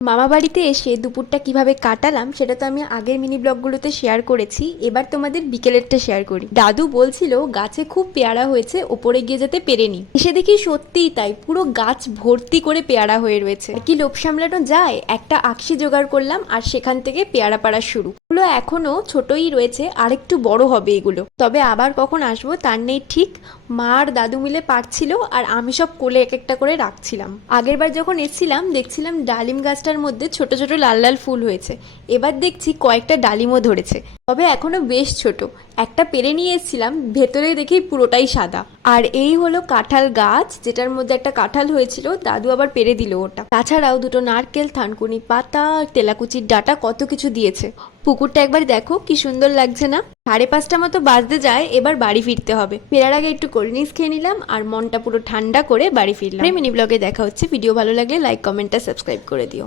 মামা বাড়িতে এসে দুপুরটা কিভাবে কাটালাম সেটা তো আমি আগের মিনি ব্লগগুলোতে শেয়ার করেছি। এবার তোমাদের বিকেলেরটা শেয়ার করি। দাদু বলছিল গাছে খুব পেয়ারা হয়েছে, ওপরে গিয়ে যেতে পেরেনি। এসে দেখি সত্যিই তাই, পুরো গাছ ভর্তি করে পেয়ারা হয়ে রয়েছে। কি লোভ সামলানো যায়, একটা আকশি জোগাড় করলাম আর সেখান থেকে পেয়ারা পাড়া শুরু। এগুলো এখনো ছোটই রয়েছে, আর একটু বড় হবে এগুলো। তবে আবার কখন আসবো তার নেই ঠিক। মা আর দাদু মিলে পারছিল আর আমি সব কোলে এক একটা করে রাখছিলাম। আগের বার যখন এসেছিলাম দেখছিলাম ডালিম গাছটার মধ্যে ছোট ছোট লাল লাল ফুল হয়েছে, এবার দেখছি কয়েকটা ডালিমও ধরেছে, তবে এখনো বেশ ছোট। একটা পেরে নিয়ে এসেছিলাম, ভেতরে দেখি পুরোটাই সাদা। আর এই হলো কাঁঠাল গাছ, যেটার মধ্যে একটা কাঁঠাল হয়েছিল, দাদু আবার পেরে দিল ওটা। তাছাড়াও দুটো নারকেল, থানকুনি পাতা, তেলাকুচির ডাঁটা, কত কিছু দিয়েছে। পুকুরটা একবার দেখো কি সুন্দর লাগছে না। 5:30 মতো বাজতে যায়, এবার বাড়ি ফিরতে হবে। ফেরার আগে একটু কোল্ড ড্রিঙ্কস খেয়ে নিলাম আর মনটা পুরো ঠান্ডা করে বাড়ি ফিরলাম। মিনি ব্লগে দেখা হচ্ছে। ভিডিও ভালো লাগলে লাইক, কমেন্ট আর সাবস্ক্রাইব করে দিও।